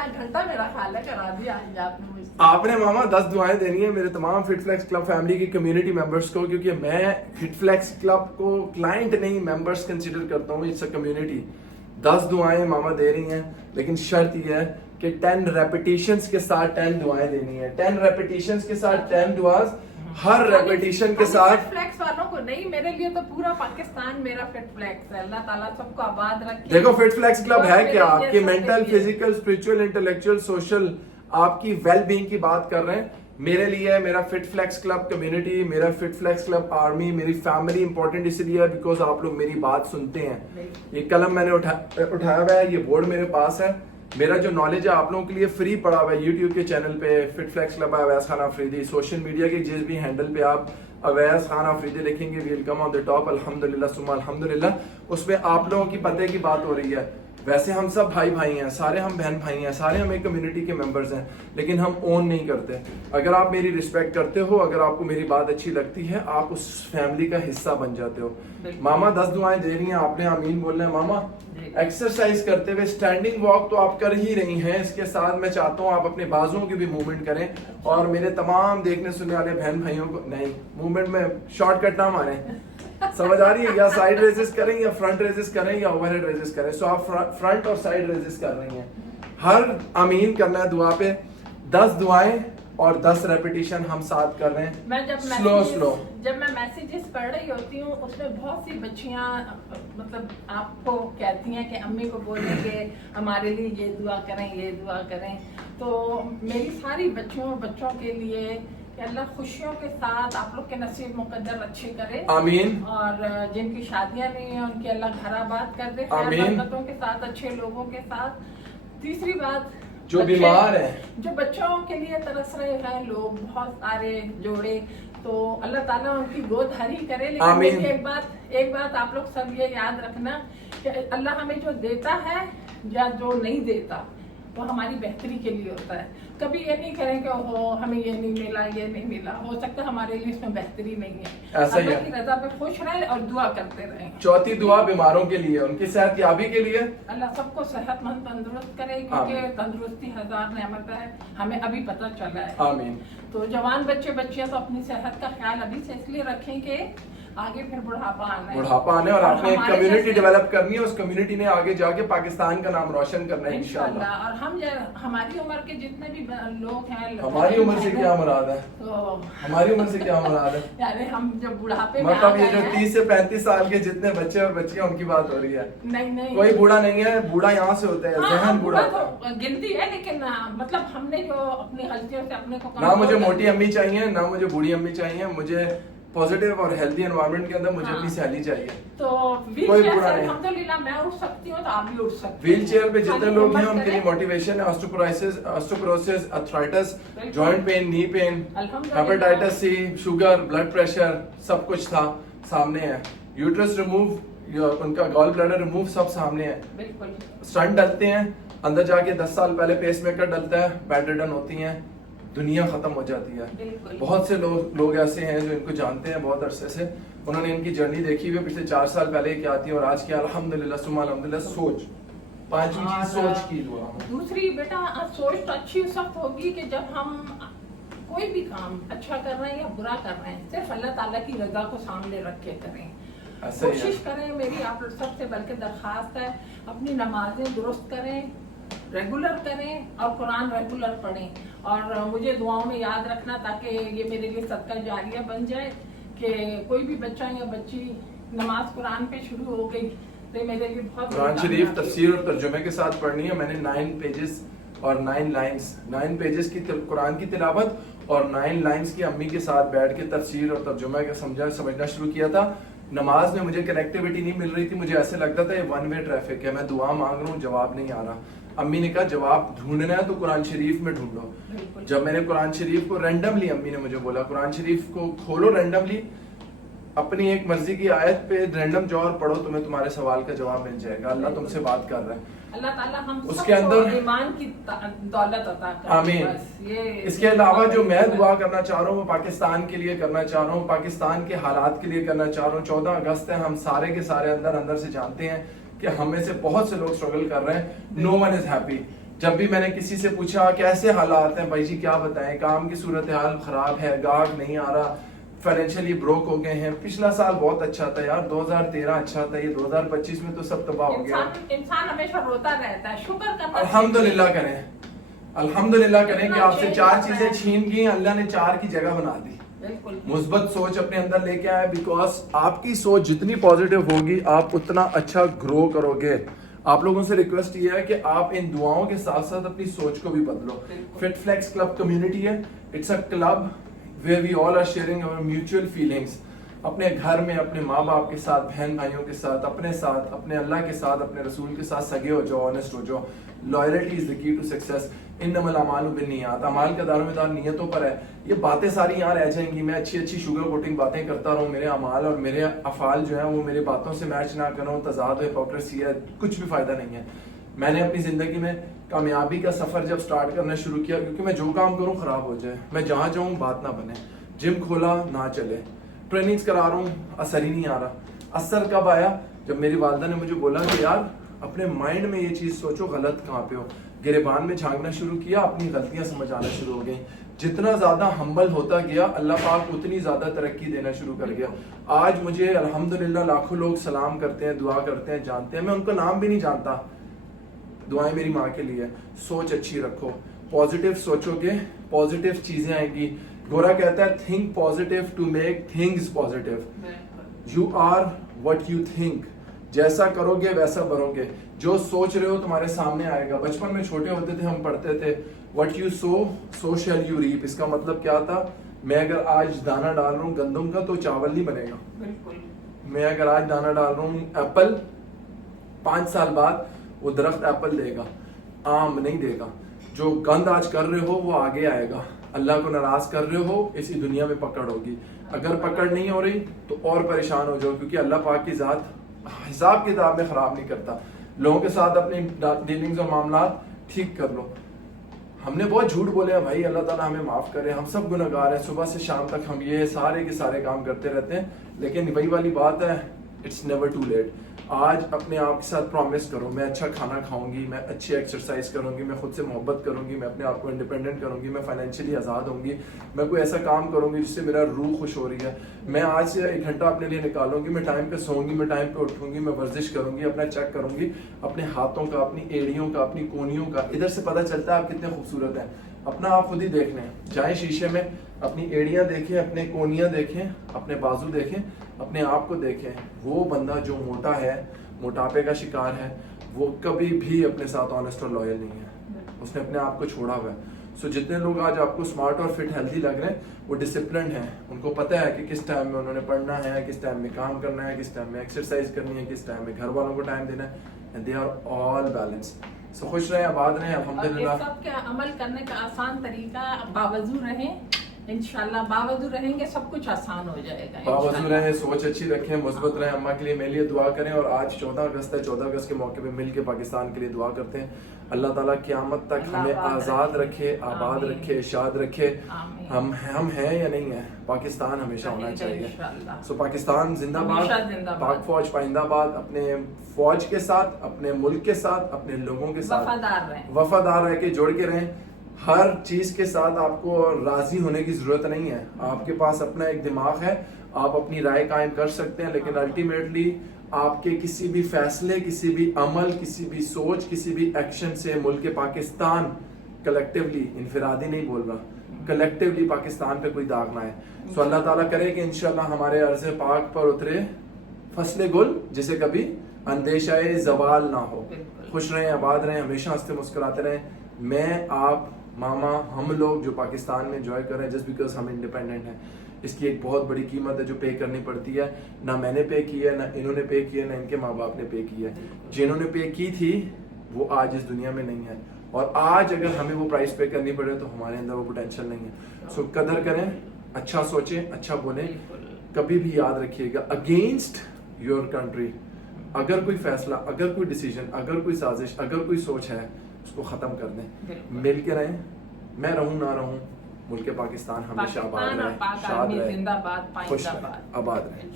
आधा घंटा मेरा ख्याल है करा दिया आपने मुझसे। आपने मामा 10 दुआएं देनी है मेरे तमाम फिट फ्लेक्स क्लब फैमिली की कम्युनिटी मेंबर्स को, क्योंकि मैं फिट फ्लेक्स क्लब को क्लाइंट नहीं मेंबर्स कंसीडर करता हूँ, इट्स अ कम्युनिटी। 10 दुआएं मामा दे रही हैं, लेकिन शर्त यह है कि 10 रेपिटेशंस के साथ 10 दुआएं देनी है। 10 रेपिटेशंस के साथ 10 दुआस, हर रेपिटेशन के साथ। फिट फ्लेक्स वालों को नहीं, मेरे लिए तो पूरा पाकिस्तान मेरा फिट फ्लेक्स है। अल्लाह ताला सबको आबाद रखे। देखो फिट फ्लेक्स क्लब है क्या, आपकी mental, physical, spiritual, intellectual, social, आपकी वेल बीइंग की बात कर रहे हैं। मेरे लिए मेरा फिट फ्लेक्स क्लब कम्युनिटी, मेरा फिट फ्लेक्स क्लब आर्मी, मेरी फैमिली इंपॉर्टेंट इसलिए है बिकॉज आप लोग मेरी बात सुनते हैं। ये कलम मैंने उठाया हुआ है, ये बोर्ड मेरे पास है। मेरा जो नॉलेज है आप लोगों के लिए फ्री पड़ा हुआ है यूट्यूब के चैनल पे, fit flex club Awais Khan Afridi. Social media के जिस भी हैंडल पे आप अवैस खान आफरीदी लिखेंगे, will come on the top, अल्हम्दुलिल्लाह सुम्मा अल्हम्दुलिल्लाह, उसमें आप लोगों की पते की बात हो रही है। वैसे हम सब भाई भाई हैं, सारे हम बहन भाई हैं, सारे हम एक कम्युनिटी के मेंबर्स हैं, लेकिन हम ओन नहीं करते। अगर आप मेरी रिस्पेक्ट करते हो, अगर आपको मेरी बात अच्छी लगती है, आप उस फैमिली का हिस्सा बन जाते हो। मामा 10 दुआएं दे रही हैं, आपने आमीन बोलना है। मामा एक्सरसाइज करते हुए स्टैंडिंग वॉक तो आप कर ही रही हैं, इसके साथ मैं चाहता हूँ आप अपने बाजुओं की भी मूवमेंट करें, और मेरे तमाम देखने सुनने वाले बहन भाइयों को नहीं मूवमेंट में शॉर्टकट ना मारे, समझ आ रही है? या साइड रेजिस करें या फ्रंट रेजिस करें या ओवरहेड रेजिस करें। सो आप फ्रंट और साइड रेजिस कर रही हैं। हर आमीन करना है दुआ पे। 10 दुआएं और 10 रेपिटेशन हम साथ कर रहे हैं। मैं स्लो जब मैं मैसेजेस पढ़ रही होती हूँ, उसमें बहुत सी बच्चियाँ मतलब आपको कहती हैं कि अम्मी को बोलेंगे हमारे लिए ये दुआ करें, ये दुआ करें। तो मेरी सारी बच्चों के लिए कि अल्लाह खुशियों के साथ आप लोग के नसीब मुकद्दर अच्छे करे, आमीन। और जिनकी शादियां नहीं है उनकी अल्लाह घर आबाद कर दे, आमीन। बरकतों के साथ, अच्छे लोगों के साथ। तीसरी बात, जो बीमार है, जो बच्चों के लिए तरस रहे हैं लोग, बहुत सारे जोड़े, तो अल्लाह ताला उनकी गोद हरी करे। लेकिन एक बात आप लोग सब ये याद रखना कि अल्लाह हमें जो देता है या जो नहीं देता वो हमारी बेहतरी के लिए होता है। कभी ये नहीं करें कि ओहो हमें ये नहीं मिला, ये नहीं मिला, हो सकता है हमारे लिए इसमें बेहतरी नहीं है। ऐसा ही है। अल्लाह की रजा पे खुश रहें और दुआ करते रहें। चौथी दुआ बीमारों के लिए, उनकी सेहत याबी के लिए। अल्लाह सबको सेहतमंद तंदुरुस्त करे, क्योंकि तंदुरुस्ती 1000 नेमत है, हमें अभी पता चला है। आमीन। तो जवान बच्चे बच्चियां तो अपनी सेहत का ख्याल अभी से इसलिए रखें कि आगे फिर बुढ़ापा आना है, और आपने एक कम्युनिटी डेवलप करनी है, उस कम्युनिटी ने आगे जाके पाकिस्तान का नाम रोशन करना है इंशाल्लाह। और हम हमारी उम्र के जितने भी लोग हैं, हमारी उम्र से क्या मुराद है? तो हमारी उम्र से क्या मुराद है? यानी हम जो बुढ़ापे में मतलब ये जो 30 से 35 साल के जितने बच्चे और बच्चियां उनकी बात हो रही है। नहीं कोई बूढ़ा नहीं है, बूढ़ा यहाँ से होता है, जहन बूढ़ा तो गिनती है, लेकिन मतलब हमने जो अपनी गलतियों से अपने को ना मुझे मोटी अम्मी चाहिए, ना मुझे बूढ़ी अम्मी चाहिए, मुझे पॉजिटिव और हेल्दी एनवायरनमेंट के अंदर मुझे अपनी सहेली चाहिए। तो कोई बुरा नहीं। अल्हम्दुलिल्लाह मैं उठ सकती हूँ, तो आप भी उठ सकते हैं। व्हील चेयर पे जितने लोग हैं उनके लिए मोटिवेशन है। Osteoporosis, arthritis, joint pain, knee pain, hepatitis C, sugar, blood pressure, सब कुछ था सामने है। यूट्रस रिमूव, उनका गॉल ब्लैडर रिमूव, सब सामने है। बिल्कुल। स्टंट डलते हैं अंदर जाके, 10 साल पहले पेसमेकर डलता है, बेड रिडन होती हैं, दुनिया खत्म हो जाती है। बहुत से लोग ऐसे हैं जो इनको जानते हैं बहुत अरसे से, उन्होंने इनकी जर्नी देखी हुई, पिछले 4 साल पहले क्या थी और आज क्या। अल्हम्दुलिल्लाह सुम्मा अल्हम्दुलिल्लाह। सोच, 5वीं चीज सोच की दुआ। दूसरी बेटा सोच तो अच्छी उस वक्त होगी कि जब हम कोई भी काम अच्छा कर रहे हैं या बुरा कर रहे हैं, सिर्फ अल्लाह ताला की रजा को सामने रख के करें। कोशिश करें, मेरी आप सबसे बल्कि दरखास्त है, अपनी नमाजें दुरुस्त करें, रेगुलर करें और कुरान रेगुलर पढ़ें। और मुझे दुआओं में याद रखना ताकि ये मेरे लिए सदका जारिया बन जाए कि कोई भी बच्चा या बच्ची नमाज कुरान पे शुरू हो गई तो मेरे लिए बहुत कुरान शरीफ तफसीर और तर्जुमे के साथ पढ़नी है। मैंने 9 पेजेस और 9 लाइन्स, 9 पेजेस की कुरान की तिलावत और 9 लाइन्स की अम्मी के साथ बैठ के तफसीर और तर्जुमा का समझना शुरू किया था। नमाज में मुझे कनेक्टिविटी नहीं मिल रही थी, मुझे ऐसे लगता था ये वन वे ट्रैफिक है, मैं दुआ मांग रहा हूँ जवाब नहीं आ रहा। अम्मी ने कहा जवाब ढूंढना है तो कुरान शरीफ में ढूंढो। जब मैंने कुरान शरीफ को रैंडमली, अम्मी ने मुझे बोला कुरान शरीफ को खोलो रैंडमली, अपनी एक मर्जी की आयत पे रैंडम जाओ और पढ़ो, तुम्हें तुम्हारे सवाल का जवाब मिल जाएगा। अल्लाह तुमसे बात कर रहा है। अल्लाह ताला हम उसके अंदर ईमान की दौलत अता करे। आमीन। इसके अलावा जो मैं दुआ करना चाह रहा हूँ वो पाकिस्तान के लिए करना चाह रहा हूँ, पाकिस्तान के हालात के लिए करना चाह रहा हूँ। 14 अगस्त है, हम सारे के सारे अंदर से जानते हैं कि हम में से बहुत से लोग स्ट्रगल कर रहे हैं। No one is happy. جب بھی میں نے کسی سے پوچھا کیسے حالات ہیں بھائی جی کیا بتائیں, کام کی صورتحال خراب ہے, گاہک نہیں آ رہا, فائنینشلی بروک ہو گئے ہیں. پچھلا سال بہت اچھا تھا یار, 2013 اچھا تھا, یہ 2025 میں تو سب تباہ ہو گیا. انسان ہمیشہ روتا رہتا ہے, شکر کرنا. الحمدللہ کریں, الحمدللہ کریں کہ آپ سے 4 چیزیں چھین گئی, اللہ نے 4 کی جگہ بنا دی. مثبت سوچ اپنے اندر لے کے آئے, بیکاز آپ کی سوچ جتنی پازیٹیو ہوگی آپ اتنا اچھا گرو کرو گے. آپ لوگوں سے ریکویسٹ یہ ہے کہ آپ ان دعاؤں کے ساتھ ساتھ اپنی سوچ کو بھی بدلو. فٹ فلیکس کلب کمیونٹی ہے, it's a club where we all are sharing our mutual feelings. اپنے گھر میں اپنے ماں باپ کے ساتھ, بہن بھائیوں کے ساتھ, اپنے ساتھ, اپنے اللہ کے ساتھ, اپنے رسول کے ساتھ سگے ہو جاؤ, آنےسٹ ہو جاؤ. Loyalty is the key to success. انما الاعمال بالنیات, اعمال کا دار و مدار نیتوں پر ہے. یہ باتیں ساری یہاں رہ جائیں گی, میں اچھی شوگر کوٹنگ باتیں کرتا رہوں, میرے اعمال اور میرے افعال جو ہیں وہ میری باتوں سے میچ نہ کروں, تضاد ہپوکریسی ہے, کچھ بھی فائدہ نہیں ہے. میں نے اپنی زندگی میں کامیابی کا سفر جب سٹارٹ کرنا شروع کیا, کیونکہ میں جو کام کروں خراب ہو جائے, میں جہاں جاؤں بات نہ بنے, جم کھولا نہ چلے, ٹریننگز کرا رہا ہوں اثر ہی نہیں آ رہا. اثر کب آیا؟ جب میری والدہ نے مجھے بولا کہ یار اپنے مائنڈ میں یہ چیز سوچو غلط کہاں پہ ہو. گریبان میں جھانکنا شروع کیا, اپنی غلطیاں سمجھ آنا شروع ہو گئیں. جتنا زیادہ ہمبل ہوتا گیا اللہ پاک اتنی زیادہ ترقی دینا شروع کر گیا. آج مجھے الحمدللہ لاکھوں لوگ سلام کرتے ہیں, دعا کرتے ہیں, جانتے ہیں, میں ان کا نام بھی نہیں جانتا. دعائیں میری ماں کے لیے. سوچ اچھی رکھو, پازیٹیو سوچو گے پازیٹیو چیزیں آئیں گی. گورا کہتا ہے think positive to make things positive. You are what you think, جیسا کرو گے ویسا بنو گے. جو سوچ رہے ہو تمہارے سامنے آئے گا. بچپن میں چھوٹے ہوتے تھے ہم پڑھتے تھے what you sow so shall you reap. اس کا مطلب کیا تھا, میں اگر آج دانا ڈال رہا ہوں گندم کا تو چاول نہیں بنے گا. میں اگر آج دانا ڈال رہا ہوں ایپل, 5 سال بعد وہ درخت ایپل دے گا, آم نہیں دے گا. جو گند آج کر رہے ہو وہ آگے آئے گا. اللہ کو ناراض کر رہے ہو اسی دنیا میں پکڑ ہوگی. اگر پکڑ نہیں ہو رہی تو اور پریشان ہو جاؤ, کیونکہ اللہ پاک کی ذات حساب کتاب میں خراب نہیں کرتا. لوگوں کے ساتھ اپنی ڈیلنگز اور معاملات ٹھیک کر لو. ہم نے بہت جھوٹ بولے ہیں بھائی, اللہ تعالیٰ ہمیں معاف کرے, ہم سب گنہگار ہیں. صبح سے شام تک ہم یہ سارے کے سارے کام کرتے رہتے ہیں, لیکن وہی والی بات ہے, اٹس نیور ٹو لیٹ. آج اپنے آپ کے ساتھ پرومس کرو, میں اچھا کھانا کھاؤں گی, میں اچھی ایکسرسائز کروں گی, میں خود سے محبت کروں گی, میں اپنے آپ کو انڈیپینڈنٹ کروں گی, میں فائنینشلی آزاد ہوں گی, میں کوئی ایسا کام کروں گی جس سے میرا روح خوش ہو رہی ہے. میں آج سے 1 گھنٹہ اپنے لیے نکالوں گی, میں ٹائم پہ سوؤں گی, میں ٹائم پہ اٹھوں گی, میں ورزش کروں گی, اپنا چیک کروں گی اپنے ہاتھوں کا, اپنی ایڑیوں کا, اپنی کونیوں کا. ادھر سے پتہ چلتا ہے آپ کتنے خوبصورت ہیں. اپنا آپ خود ہی دیکھ لیں, جائیں شیشے میں, اپنی ایڑیاں دیکھیں, اپنے کونیاں دیکھیں, اپنے بازو دیکھیں, اپنے آپ کو دیکھیں. وہ بندہ جو موٹا ہے, موٹاپے کا شکار ہے, وہ کبھی بھی اپنے ساتھ آنےسٹ اور لائل نہیں ہے. اس نے اپنے آپ کو چھوڑا ہوا ہے. سو جتنے لوگ آج آپ کو اسمارٹ اور فٹ ہیلتھی لگ رہے ہیں وہ ڈسپلنڈ ہیں. ان کو پتہ ہے کہ کس ٹائم میں انہوں نے پڑھنا ہے, کس ٹائم میں کام کرنا ہے, کس ٹائم میں ایکسرسائز کرنی ہے, کس ٹائم میں گھر والوں کو ٹائم دینا ہے. And they are all balance. So خوش رہیں, آباد رہیں, الحمدللہ. سب کے عمل کرنے کا آسان طریقہ, باوضو رہیں, انشاءاللہ باوضو رہیں گے سب کچھ آسان ہو جائے گا. باوضو رہیں, سوچ اچھی رکھیں, مثبت رہیں. اماں کے لیے میرے لیے دعا کریں. اور آج 14 اگست ہے, 14 اگست کے موقع پہ مل کے پاکستان کے لیے دعا کرتے ہیں. اللہ تعالیٰ قیامت تک ہمیں آزاد رکھے, آباد رکھے, شاد رکھے. ہم ہیں یا نہیں ہیں, پاکستان ہمیشہ ہونا چاہیے. سو پاکستان زندہ باد, پاک فوج پائندہ باد. اپنے فوج کے ساتھ, اپنے ملک کے ساتھ, اپنے لوگوں کے ساتھ وفادار رہ کے جوڑ کے رہیں. ہر چیز کے ساتھ آپ کو راضی ہونے کی ضرورت نہیں ہے. آپ کے پاس اپنا ایک دماغ ہے, آپ اپنی رائے قائم کر سکتے ہیں, لیکن الٹیمیٹلی آپ کے کسی بھی فیصلے, کسی بھی عمل, کسی بھی سوچ, کسی بھی ایکشن سے ملک پاکستان کلیکٹیولی, انفرادی نہیں بول رہا, کلیکٹیولی پاکستان پہ کوئی داغ نہ ہے. سو اللہ تعالیٰ کرے کہ انشاءاللہ ہمارے عرض پاک پر اترے فصل گل جسے کبھی اندیشہ زوال نہ ہو. خوش رہیں, آباد رہیں, ہمیشہ ہنستے مسکراتے رہیں. میں, آپ, ماما, ہم لوگ جو پاکستان میں انجوائے کر رہے ہیں جسٹ بیکاز ہم انڈیپینڈنٹ ہیں, اس کی ایک بہت بڑی قیمت ہے جو پے کرنی پڑتی ہے. نہ میں نے پے کی ہے, نہ انہوں نے پے کی ہے, نہ ان کے ماں باپ نے پے کی ہے. جنہوں نے پے کی تھی وہ آج اس دنیا میں نہیں ہے, اور آج اگر ہمیں وہ پرائز پے کرنی پڑے تو ہمارے اندر وہ پوٹینشیل نہیں ہے. سو قدر کریں, اچھا سوچیں, اچھا بولیں. کبھی بھی یاد رکھیے گا, اگینسٹ یور کنٹری اگر کوئی فیصلہ, اگر کوئی ڈیسیجن, اگر کوئی سازش, اگر کوئی سوچ ہے, اس کو ختم کر دیں. مل کے رہیں, میں رہوں نہ رہوں, ملک پاکستان ہمیشہ آباد رہے, شاد رہے, خوش رہے, آباد رہے.